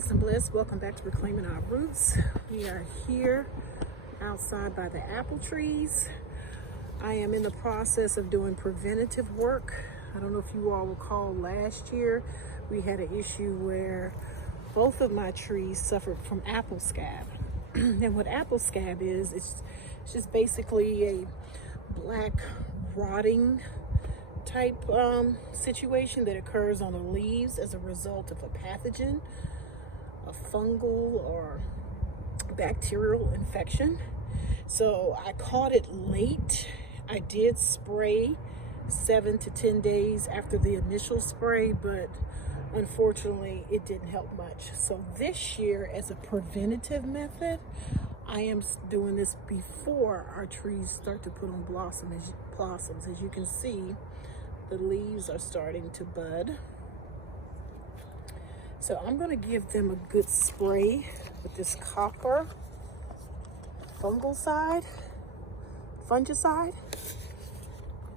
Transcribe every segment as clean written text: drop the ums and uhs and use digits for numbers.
Peace and bliss. Welcome back to Reclaiming Our Roots. We are here outside by the apple trees. I am in the process of doing preventative work. I don't know if you all recall last year we had an issue where both of my trees suffered from apple scab. And what apple scab is, it's just basically a black rotting type situation that occurs on the leaves as a result of a pathogen, a fungal or bacterial infection. So I caught it late. I did spray 7 to 10 days after the initial spray, but unfortunately it didn't help much. So this year, as a preventative method, I am doing this before our trees start to put on blossoms. As you can see, the leaves are starting to bud. So I'm going to give them a good spray with this Copper Fungicide,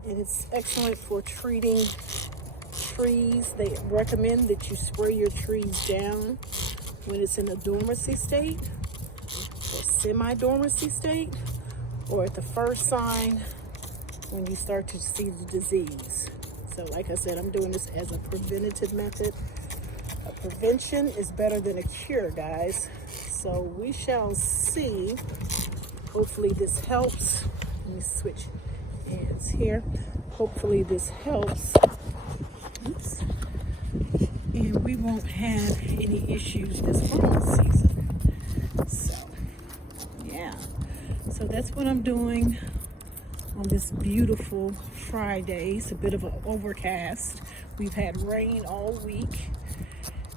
and it's excellent for treating trees. They recommend that you spray your trees down when it's in a dormancy state, or semi-dormancy state, or at the first sign when you start to see the disease. So like I said, I'm doing this as a preventative method. A prevention is better than a cure, guys. So we shall see. Hopefully this helps. Let me switch hands here. Hopefully this helps. Oops. And we won't have any issues this growing season. So, yeah. So that's what I'm doing on this beautiful Friday. It's a bit of an overcast. We've had rain all week,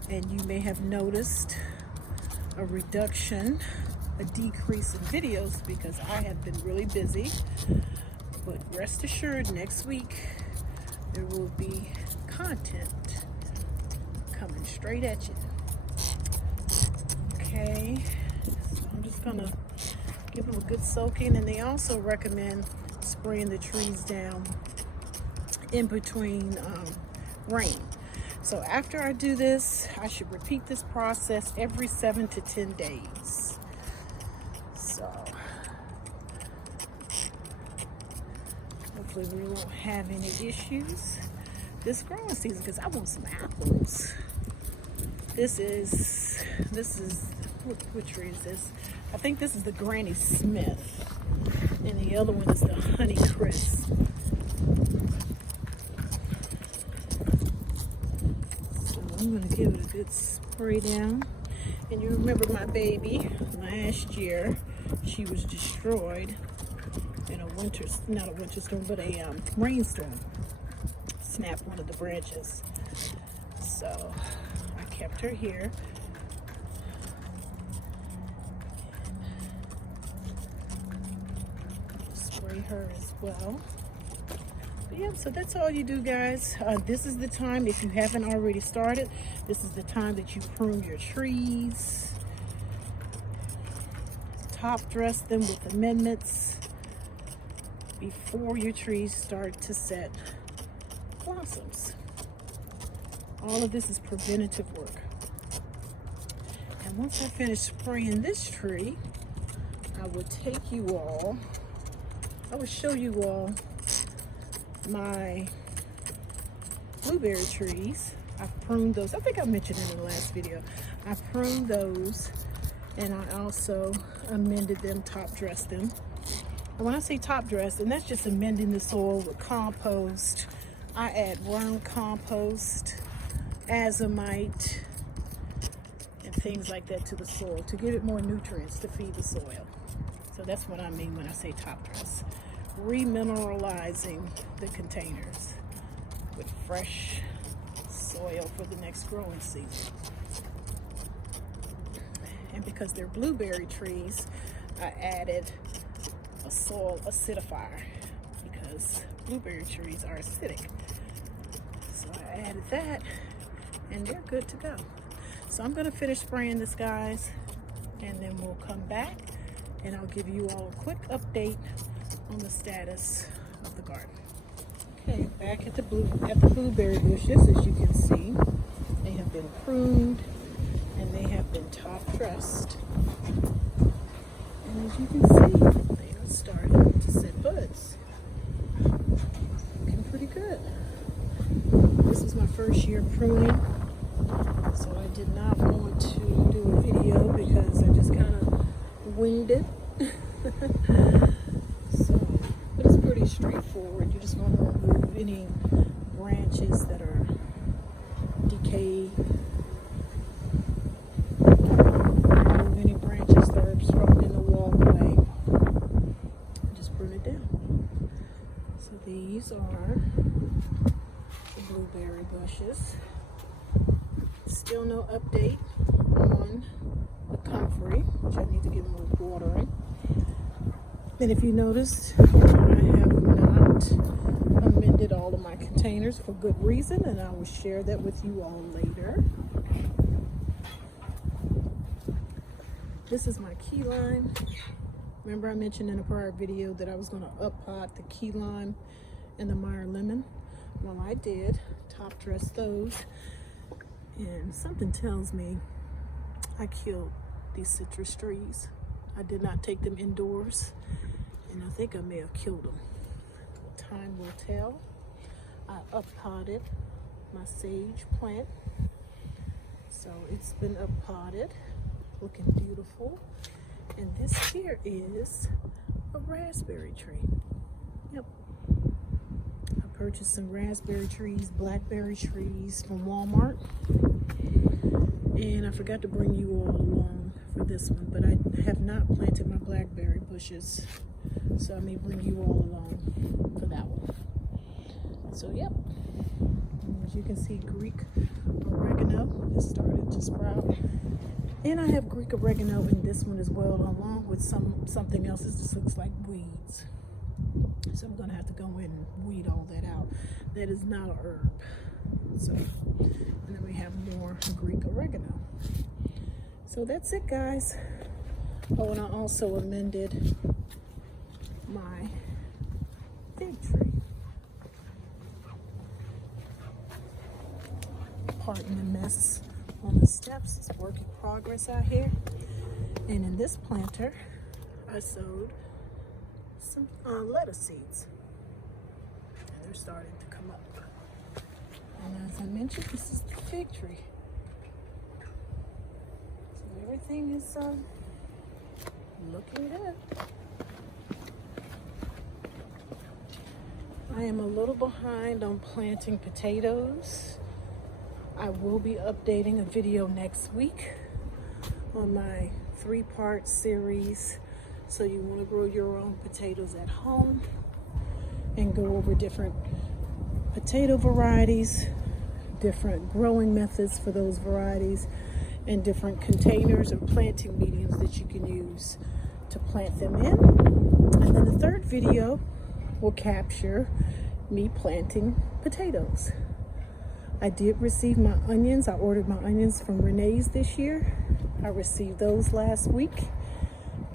and you may have noticed a decrease in videos because I have been really busy. But rest assured, next week there will be content coming straight at you. Okay, so I'm just gonna give them a good soaking, and they also recommend spraying the trees down in between rain. So after I do this, I should repeat this process every 7 to 10 days. So hopefully we won't have any issues this growing season, because I want some apples. This is what tree is this? I think this is the Granny Smith, and the other one is the Honey Crisp. So I'm going to give it a good spray down. And you remember my baby last year, she was destroyed in a rainstorm. Snapped one of the branches. So I kept her here. Spray her as well. But yeah, so that's all you do, guys. This is the time, if you haven't already started, this is the time that you prune your trees, top dress them with amendments before your trees start to set blossoms. All of this is preventative work. And once I finish spraying this tree, I will show you all my blueberry trees. I've pruned those. I think I mentioned in the last video. I pruned those, and I also amended them, top dressed them. And when I say top dressed, and that's just amending the soil with compost. I add worm compost, azomite, and things like that to the soil to give it more nutrients to feed the soil. So that's what I mean when I say top dress. Remineralizing the containers with fresh soil for the next growing season. And because they're blueberry trees, I added a soil acidifier because blueberry trees are acidic. So I added that, and they're good to go. So I'm going to finish spraying this, guys, and then we'll come back and I'll give you all a quick update on the status of the garden. Okay, back at the blueberry bushes, as you can see, they have been pruned and they have been top dressed. And as you can see, they are starting to set buds. Looking pretty good. This is my first year pruning, so I did not want to do a video because I just kind of winged it. But it's pretty straightforward. You just want to remove any branches that are decayed. Remove any branches that are obstructing the walkway. Just prune it down. So these are the blueberry bushes. Still no update on the comfrey, which I need to get more watering. And if you noticed, I have not amended all of my containers for good reason, and I will share that with you all later. This is my key lime. Remember I mentioned in a prior video that I was going to up pot the key lime and the Meyer lemon? Well, I did top dress those, and something tells me I killed these citrus trees. I did not take them indoors, and I think I may have killed them. Time will tell. I up potted my sage plant, so it's been up potted, looking beautiful. And this here is a raspberry tree. Yep. I purchased some raspberry trees, blackberry trees from Walmart. And I forgot to bring you all along for this one, but I have not planted my blackberry bushes. So I may bring you all along for that one. So yep. And as you can see, Greek oregano has started to sprout. And I have Greek oregano in this one as well, along with something else that just looks like weeds. So I'm going to have to go in and weed all that out. That is not a herb. So, and then we have more Greek oregano. So that's it, guys. Oh, and I also amended my fig tree. Pardon the mess on the steps. It's work in progress out here. And in this planter, I sowed some lettuce seeds, and they're starting to come up. And as I mentioned, this is the fig tree. So everything is looking good. I am a little behind on planting potatoes. I will be updating a video next week on my 3-part series. So you want to grow your own potatoes at home and go over different potato varieties, different growing methods for those varieties, and different containers or planting mediums that you can use to plant them in. And then the third video will capture me planting potatoes. I did receive my onions. I ordered my onions from Renee's this year. I received those last week.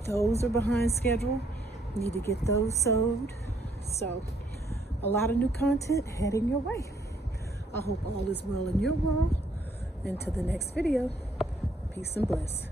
Those are behind schedule. Need to get those sowed. So a lot of new content heading your way. I hope all is well in your world. Until the next video, peace and bless.